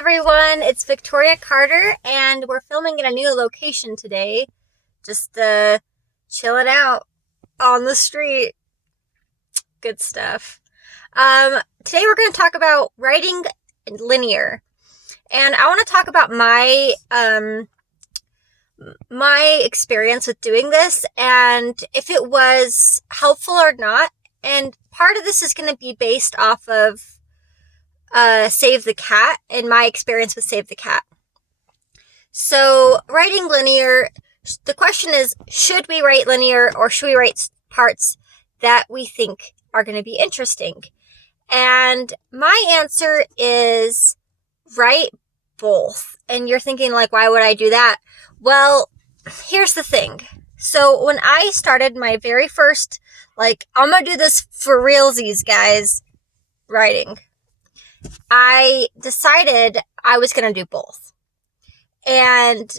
everyone, it's Victoria Carter, and we're filming in a new location today. Just chilling out on the street. Good stuff. Today we're going to talk about writing linear, and I want to talk about my experience with doing this, and if it was helpful or not. And part of this is going to be based off of Save the Cat and my experience with Save the Cat. So writing linear, the question is, should we write linear or should we write parts that we think are going to be interesting? And my answer is write both. And you're thinking, like, why would I do that? Well, here's the thing. So when I started my very first, I'm going to do this for realsies, guys, writing, I decided I was going to do both. And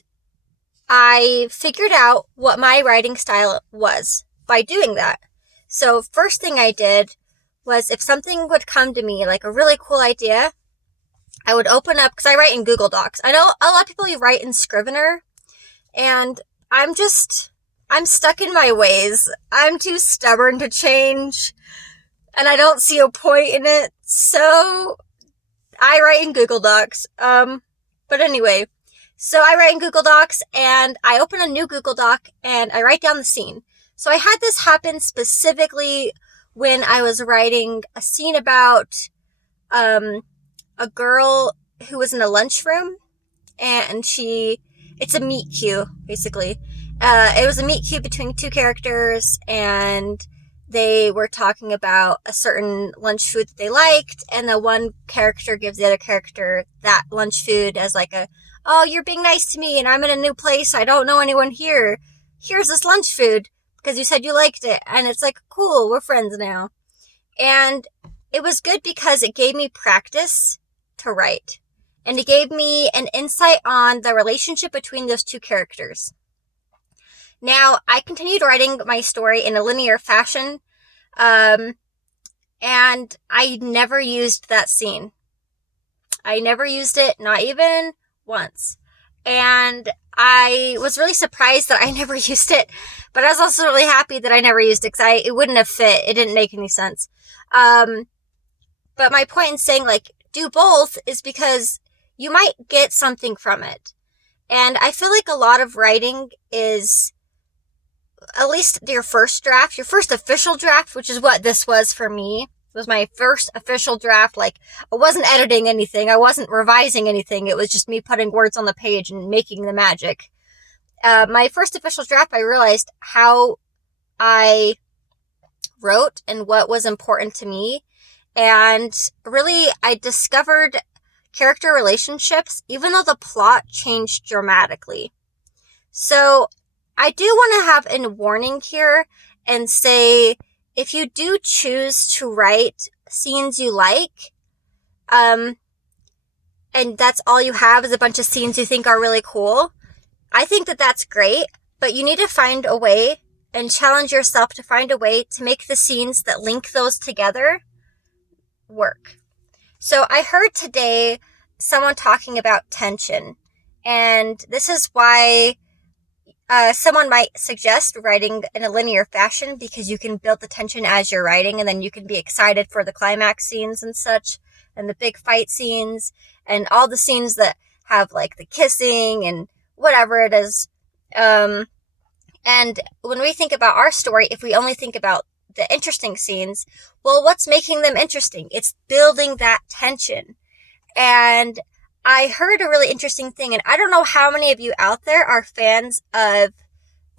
I figured out what my writing style was by doing that. So first thing I did was, if something would come to me, like a really cool idea, I would open up, because I write in Google Docs. I know a lot of people write in Scrivener, and I'm stuck in my ways. I'm too stubborn to change, and I don't see a point in it, so I write in Google Docs. But anyway, so I write in Google Docs, and I open a new Google Doc, and I write down the scene. So I had this happen specifically when I was writing a scene about a girl who was in a lunchroom, and it's a meet cute, basically. It was a meet cute between two characters, and they were talking about a certain lunch food that they liked, and the one character gives the other character that lunch food as oh, you're being nice to me, and I'm in a new place, I don't know anyone here. Here's this lunch food, because you said you liked it. And it's cool, we're friends now. And it was good because it gave me practice to write. And it gave me an insight on the relationship between those two characters. Now, I continued writing my story in a linear fashion, and I never used that scene. I never used it, not even once. And I was really surprised that I never used it, but I was also really happy that I never used it, because it wouldn't have fit. It didn't make any sense. But my point in saying, do both is because you might get something from it. And I feel like a lot of writing is, at least your first draft, your first official draft, which is what this was for me. It was my first official draft. I wasn't editing anything. I wasn't revising anything. It was just me putting words on the page and making the magic. My first official draft, I realized how I wrote and what was important to me. And really, I discovered character relationships, even though the plot changed dramatically. So I do want to have a warning here and say, if you do choose to write scenes you like, and that's all you have is a bunch of scenes you think are really cool, I think that that's great, but you need to find a way and challenge yourself to find a way to make the scenes that link those together work. So I heard today someone talking about tension, and this is why someone might suggest writing in a linear fashion, because you can build the tension as you're writing, and then you can be excited for the climax scenes and such, and the big fight scenes, and all the scenes that have the kissing and whatever it is. And when we think about our story, if we only think about the interesting scenes, well, what's making them interesting? It's building that tension. And I heard a really interesting thing, and I don't know how many of you out there are fans of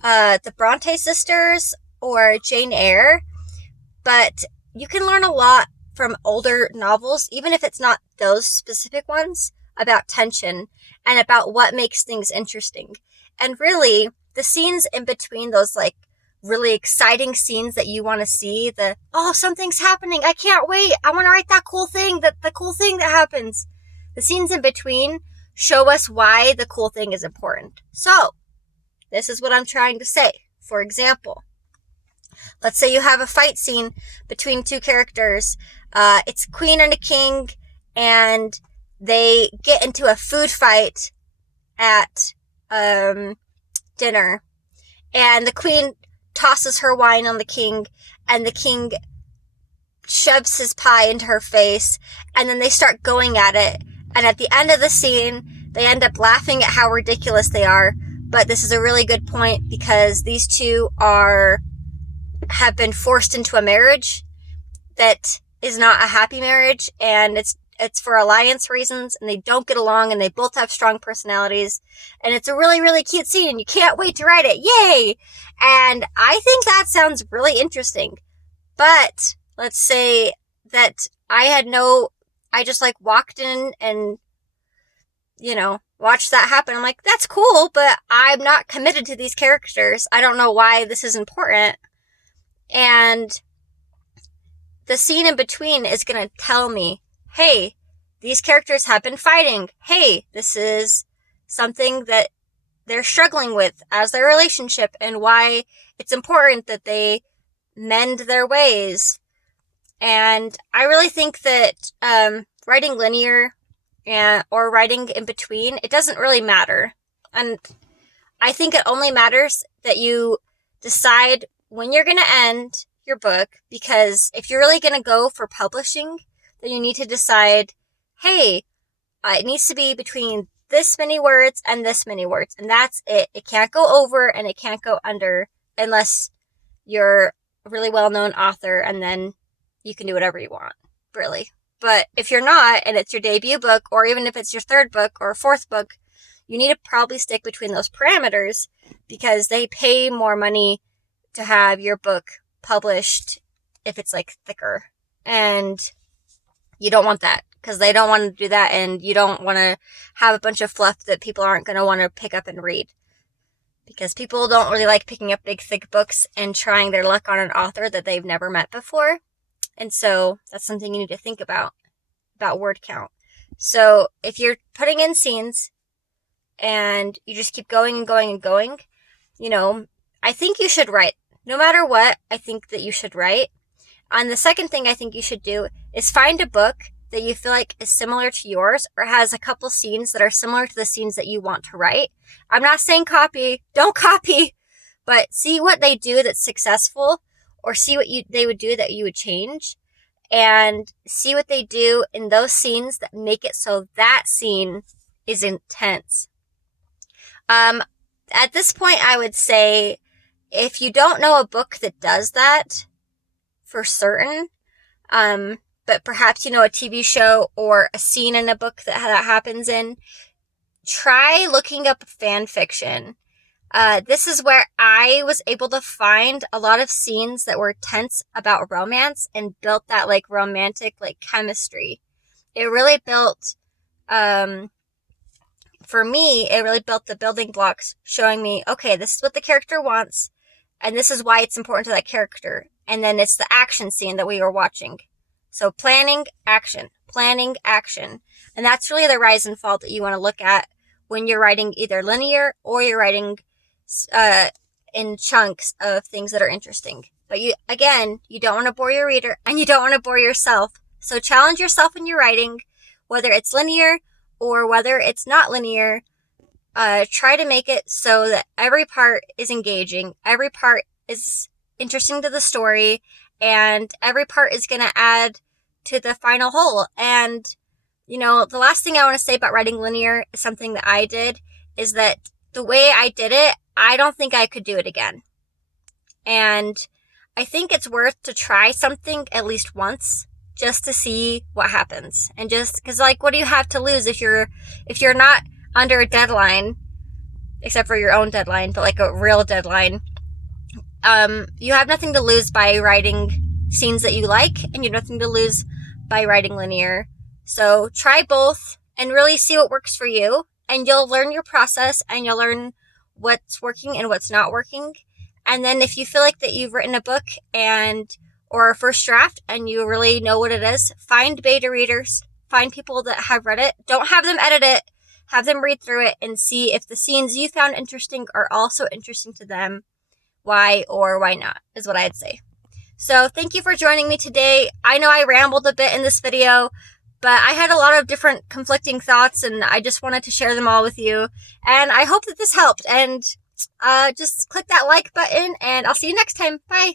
the Bronte sisters or Jane Eyre, but you can learn a lot from older novels, even if it's not those specific ones, about tension and about what makes things interesting. And really, the scenes in between those really exciting scenes that you want to see, something's happening, I can't wait, I want to write that cool thing, the cool thing that happens. The scenes in between show us why the cool thing is important. So, this is what I'm trying to say. For example, let's say you have a fight scene between two characters. It's a queen and a king, and they get into a food fight at dinner, and the queen tosses her wine on the king, and the king shoves his pie into her face, and then they start going at it. And at the end of the scene, they end up laughing at how ridiculous they are. But this is a really good point, because these two have been forced into a marriage that is not a happy marriage, and it's for alliance reasons, and they don't get along, and they both have strong personalities, and it's a really, really cute scene, and you can't wait to write it. Yay! And I think that sounds really interesting. But let's say that I just like walked in and, watched that happen. I'm like, that's cool, but I'm not committed to these characters. I don't know why this is important. And the scene in between is going to tell me, hey, these characters have been fighting. Hey, this is something that they're struggling with as their relationship, and why it's important that they mend their ways. And I really think that writing linear or writing in between, it doesn't really matter. And I think it only matters that you decide when you're going to end your book, because if you're really going to go for publishing, then you need to decide, hey, it needs to be between this many words and this many words, and that's it. It can't go over and it can't go under, unless you're a really well-known author, and then you can do whatever you want, really. But if you're not, and it's your debut book, or even if it's your third book or fourth book, you need to probably stick between those parameters, because they pay more money to have your book published if it's like thicker. And you don't want that, because they don't want to do that, and you don't want to have a bunch of fluff that people aren't going to want to pick up and read. Because people don't really like picking up big, thick books and trying their luck on an author that they've never met before. And so that's something you need to think about word count. So if you're putting in scenes and you just keep going and going and going, I think you should write. No matter what, I think that you should write. And the second thing I think you should do is find a book that you feel like is similar to yours, or has a couple scenes that are similar to the scenes that you want to write. I'm not saying copy. Don't copy. But see what they do that's successful, or see what they would do that you would change, and see what they do in those scenes that make it so that scene is intense. At this point, I would say, if you don't know a book that does that for certain, but perhaps a TV show or a scene in a book that happens in, try looking up fan fiction. This is where I was able to find a lot of scenes that were tense about romance, and built that romantic chemistry. It really built, for me, it really built the building blocks, showing me, okay, this is what the character wants, and this is why it's important to that character. And then it's the action scene that we were watching. So planning, action. And that's really the rise and fall that you want to look at when you're writing either linear, or you're writing in chunks of things that are interesting. But you don't want to bore your reader, and you don't want to bore yourself. So challenge yourself when you're writing, whether it's linear or whether it's not linear. Try to make it so that every part is engaging, every part is interesting to the story, and every part is going to add to the final whole. And, the last thing I want to say about writing linear is something that I did, is that the way I did it, I don't think I could do it again. And I think it's worth to try something at least once, just to see what happens. And just because, what do you have to lose if you're not under a deadline, except for your own deadline, but a real deadline? You have nothing to lose by writing scenes that you like, and you have nothing to lose by writing linear. So try both and really see what works for you, and you'll learn your process, and you'll learn what's working and what's not working. And then if you feel like that you've written a book or a first draft, and you really know what it is, find beta readers, find people that have read it. Don't have them edit it, have them read through it and see if the scenes you found interesting are also interesting to them. Why or why not is what I'd say. So thank you for joining me today. I know I rambled a bit in this video, But I had a lot of different conflicting thoughts, and I just wanted to share them all with you. And I hope that this helped. And just click that like button, and I'll see you next time. Bye.